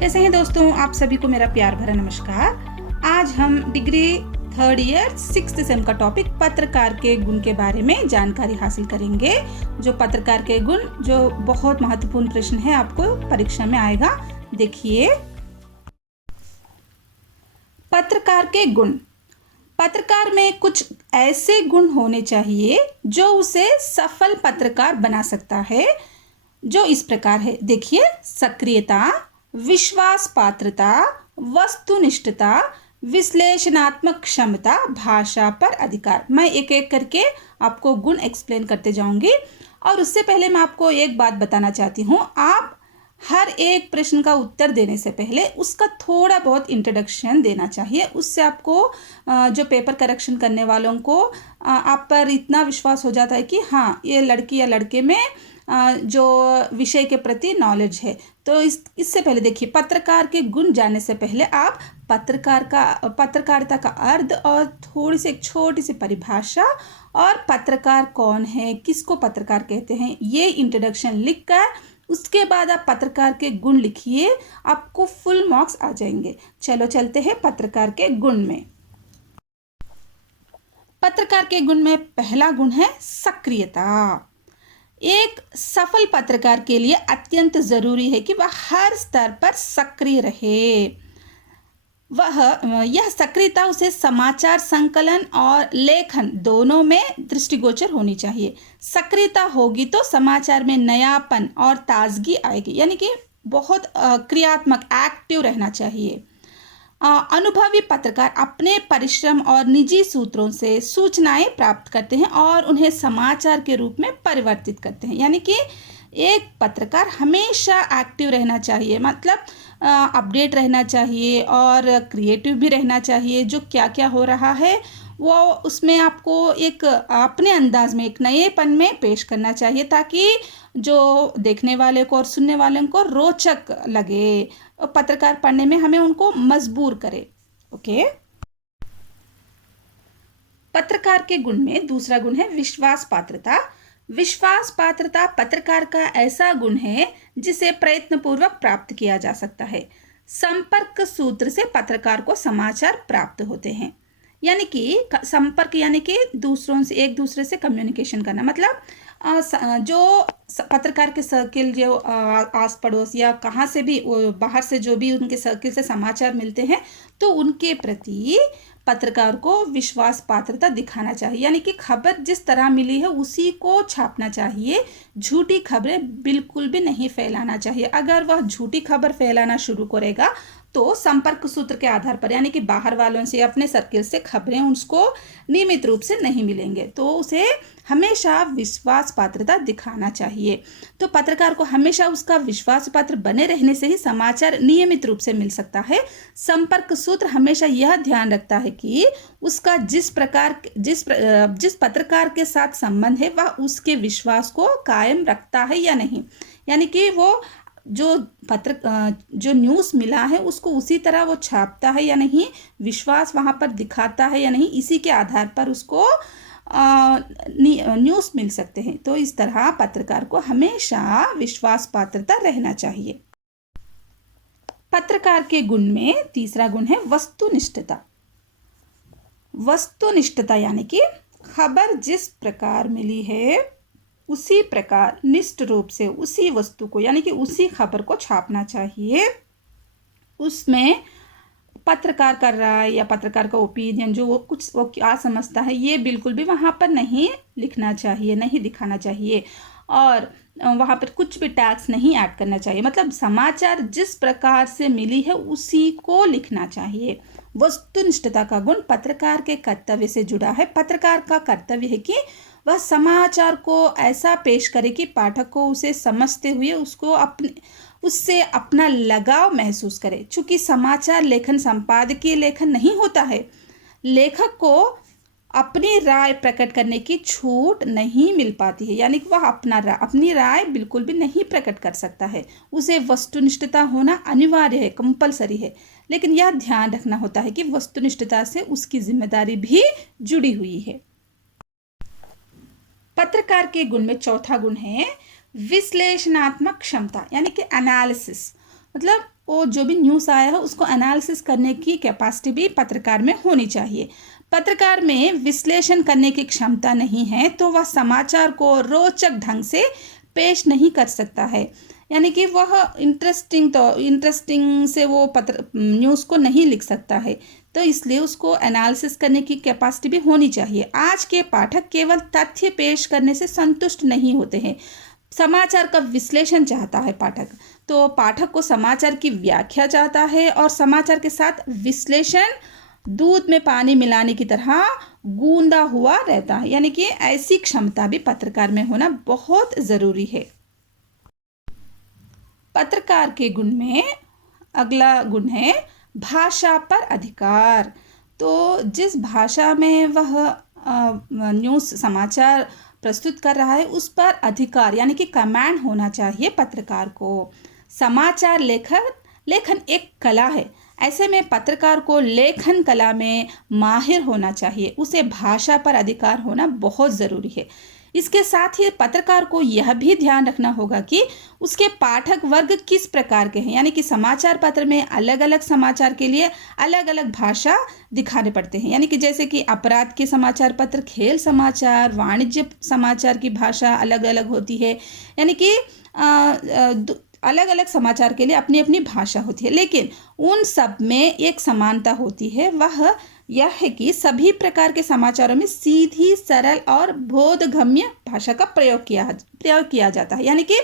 कैसे हैं दोस्तों, आप सभी को मेरा प्यार भरा नमस्कार। आज हम degree 3rd year 6th same का टॉपिक पत्रकार के गुण के बारे में जानकारी हासिल करेंगे। जो पत्रकार के गुण जो बहुत महत्वपूर्ण प्रश्न है, आपको परीक्षा में आएगा। देखिए, पत्रकार के गुण। पत्रकार में कुछ ऐसे गुण होने चाहिए जो उसे सफल पत्रकार बना सकता है, जो इस प्रकार है। देखिए, सक्रियता, विश्वास पात्रता, वस्तुनिष्ठता, विश्लेषणात्मक क्षमता, भाषा पर अधिकार। मैं एक एक करके आपको गुण एक्सप्लेन करते जाऊंगी। और उससे पहले मैं आपको एक बात बताना चाहती हूँ। आप हर एक प्रश्न का उत्तर देने से पहले उसका थोड़ा बहुत इंट्रोडक्शन देना चाहिए। उससे आपको जो पेपर करेक्शन करने वालों को आप पर इतना विश्वास हो जाता है कि हाँ, ये लड़की या लड़के में जो विषय के प्रति नॉलेज है। तो इससे पहले देखिए, पत्रकार के गुण जानने से पहले आप पत्रकारिता का अर्थ और थोड़ी सी एक छोटी सी परिभाषा और पत्रकार कौन है, किसको पत्रकार कहते हैं, ये इंट्रोडक्शन लिखकर उसके बाद आप पत्रकार के गुण लिखिए, आपको फुल मार्क्स आ जाएंगे। चलो चलते हैं पत्रकार के गुण में। पत्रकार के गुण में पहला गुण है सक्रियता। एक सफल पत्रकार के लिए अत्यंत जरूरी है कि वह हर स्तर पर सक्रिय रहे। यह सक्रियता उसे समाचार संकलन और लेखन दोनों में दृष्टिगोचर होनी चाहिए। सक्रियता होगी तो समाचार में नयापन और ताजगी आएगी, यानी कि बहुत क्रियात्मक, एक्टिव रहना चाहिए। अनुभवी पत्रकार अपने परिश्रम और निजी सूत्रों से सूचनाएं प्राप्त करते हैं और उन्हें समाचार के रूप में परिवर्तित करते हैं। यानी कि एक पत्रकार हमेशा एक्टिव रहना चाहिए, मतलब अपडेट रहना चाहिए और क्रिएटिव भी रहना चाहिए। जो क्या क्या हो रहा है वो उसमें आपको एक अपने अंदाज में, एक नएपन में पेश करना चाहिए, ताकि जो देखने वाले को और सुनने वाले को रोचक लगे। पत्रकार पढ़ने में हमें उनको मजबूर करे। ओके। पत्रकार के गुण में दूसरा गुण है विश्वास पात्रता। विश्वास पात्रता पत्रकार का ऐसा गुण है जिसे प्रयत्नपूर्वक प्राप्त किया जा सकता है। संपर्क सूत्र से पत्रकार को समाचार प्राप्त होते हैं। यानी कि संपर्क, यानी कि दूसरों से, एक दूसरे से कम्युनिकेशन करना। मतलब जो पत्रकार के सर्किल, जो आस पड़ोस या कहाँ से भी, बाहर से जो भी उनके सर्किल से समाचार मिलते हैं, तो उनके प्रति पत्रकार को विश्वास पात्रता दिखाना चाहिए। यानी कि खबर जिस तरह मिली है उसी को छापना चाहिए। झूठी खबरें बिल्कुल भी नहीं फैलाना चाहिए। अगर वह झूठी खबर फैलाना शुरू करेगा तो संपर्क सूत्र के आधार पर, यानी कि बाहर वालों से, अपने सर्किल से खबरें उसको नियमित रूप से नहीं मिलेंगे, तो उसे हमेशा विश्वास पात्रता दिखाना चाहिए। तो पत्रकार को हमेशा उसका विश्वास पात्र बने रहने से ही समाचार नियमित रूप से मिल सकता है। संपर्क सूत्र हमेशा यह ध्यान रखता है कि उसका जिस पत्रकार के साथ संबंध है वह उसके विश्वास को कायम रखता है या नहीं। यानी कि वो जो जो न्यूज़ मिला है उसको उसी तरह वो छापता है या नहीं, विश्वास वहाँ पर दिखाता है या नहीं, इसी के आधार पर उसको न्यूज़ मिल सकते हैं। तो इस तरह पत्रकार को हमेशा विश्वास पात्रता रहना चाहिए। पत्रकार के गुण में तीसरा गुण है वस्तुनिष्ठता। वस्तुनिष्ठता यानी कि खबर जिस प्रकार मिली है उसी प्रकार निष्ठ रूप से उसी वस्तु को, यानी कि उसी खबर को छापना चाहिए। उसमें पत्रकार कर रहा है या पत्रकार का ओपिनियन, जो वो क्या समझता है, ये बिल्कुल भी वहाँ पर नहीं लिखना चाहिए, नहीं दिखाना चाहिए। और वहाँ पर कुछ भी टैक्स नहीं ऐड करना चाहिए। मतलब समाचार जिस प्रकार से मिली है उसी को लिखना चाहिए। वस्तुनिष्ठता का गुण पत्रकार के कर्तव्य से जुड़ा है। पत्रकार का कर्तव्य है कि वह समाचार को ऐसा पेश करे कि पाठक को उसे समझते हुए उससे अपना लगाव महसूस करे। चूंकि समाचार लेखन संपादकीय लेखन नहीं होता है, लेखक को अपनी राय प्रकट करने की छूट नहीं मिल पाती है। यानी कि वह अपनी राय बिल्कुल भी नहीं प्रकट कर सकता है। उसे वस्तुनिष्ठता होना अनिवार्य है, कंपलसरी है। लेकिन यह ध्यान रखना होता है कि वस्तुनिष्ठता से उसकी जिम्मेदारी भी जुड़ी हुई है। पत्रकार के गुण में चौथा गुण है विश्लेषणात्मक क्षमता, यानी कि एनालिसिस। मतलब वो जो भी न्यूज़ आया है उसको एनालिसिस करने की कैपेसिटी भी पत्रकार में होनी चाहिए। पत्रकार में विश्लेषण करने की क्षमता नहीं है तो वह समाचार को रोचक ढंग से पेश नहीं कर सकता है, यानी कि वह इंटरेस्टिंग से वो न्यूज़ को नहीं लिख सकता है। तो इसलिए उसको एनालिसिस करने की कैपेसिटी भी होनी चाहिए। आज के पाठक केवल तथ्य पेश करने से संतुष्ट नहीं होते हैं, समाचार का विश्लेषण चाहता है पाठक। तो पाठक को समाचार की व्याख्या चाहता है और समाचार के साथ विश्लेषण दूध में पानी मिलाने की तरह गूंदा हुआ रहता है, यानी कि ऐसी क्षमता भी पत्रकार में होना बहुत ज़रूरी है। पत्रकार के गुण में अगला गुण है भाषा पर अधिकार। तो जिस भाषा में वह न्यूज़ समाचार प्रस्तुत कर रहा है उस पर अधिकार यानी कि कमांड होना चाहिए पत्रकार को। समाचार लेखन एक कला है, ऐसे में पत्रकार को लेखन कला में माहिर होना चाहिए, उसे भाषा पर अधिकार होना बहुत ज़रूरी है। इसके साथ ही पत्रकार को यह भी ध्यान रखना होगा कि उसके पाठक वर्ग किस प्रकार के हैं, यानी कि समाचार पत्र में अलग अलग समाचार के लिए अलग अलग भाषा दिखाने पड़ते हैं, यानी कि जैसे कि अपराध के समाचार पत्र, खेल समाचार, वाणिज्य समाचार की भाषा अलग अलग होती है, यानी कि अलग अलग समाचार के लिए अपनी अपनी भाषा होती है। लेकिन उन सब में एक समानता होती है, वह यह है कि सभी प्रकार के समाचारों में सीधी, सरल और बोधगम्य भाषा का प्रयोग किया जाता है, यानी कि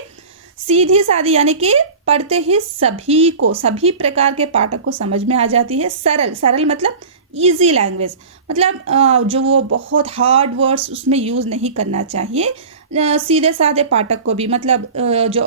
सीधी सादी, यानी कि पढ़ते ही सभी प्रकार के पाठक को समझ में आ जाती है। सरल मतलब इजी लैंग्वेज, मतलब जो वो बहुत हार्ड वर्ड्स उसमें यूज़ नहीं करना चाहिए। सीधे साधे पाठक को भी, मतलब जो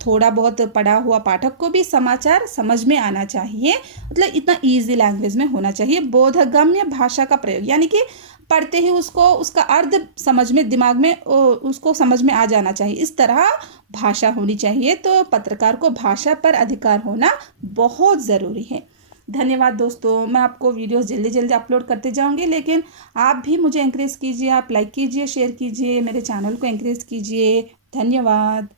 थोड़ा बहुत पढ़ा हुआ पाठक को भी समाचार समझ में आना चाहिए, मतलब इतना इजी लैंग्वेज में होना चाहिए। बोधगम्य भाषा का प्रयोग, यानी कि पढ़ते ही उसको उसका अर्थ समझ में, दिमाग में उसको समझ में आ जाना चाहिए, इस तरह भाषा होनी चाहिए। तो पत्रकार को भाषा पर अधिकार होना बहुत ज़रूरी है। धन्यवाद दोस्तों, मैं आपको वीडियोस जल्दी जल्दी अपलोड करते जाऊंगी, लेकिन आप भी मुझे एंकरेज कीजिए, आप लाइक कीजिए, शेयर कीजिए, मेरे चैनल को एंकरेज कीजिए। धन्यवाद।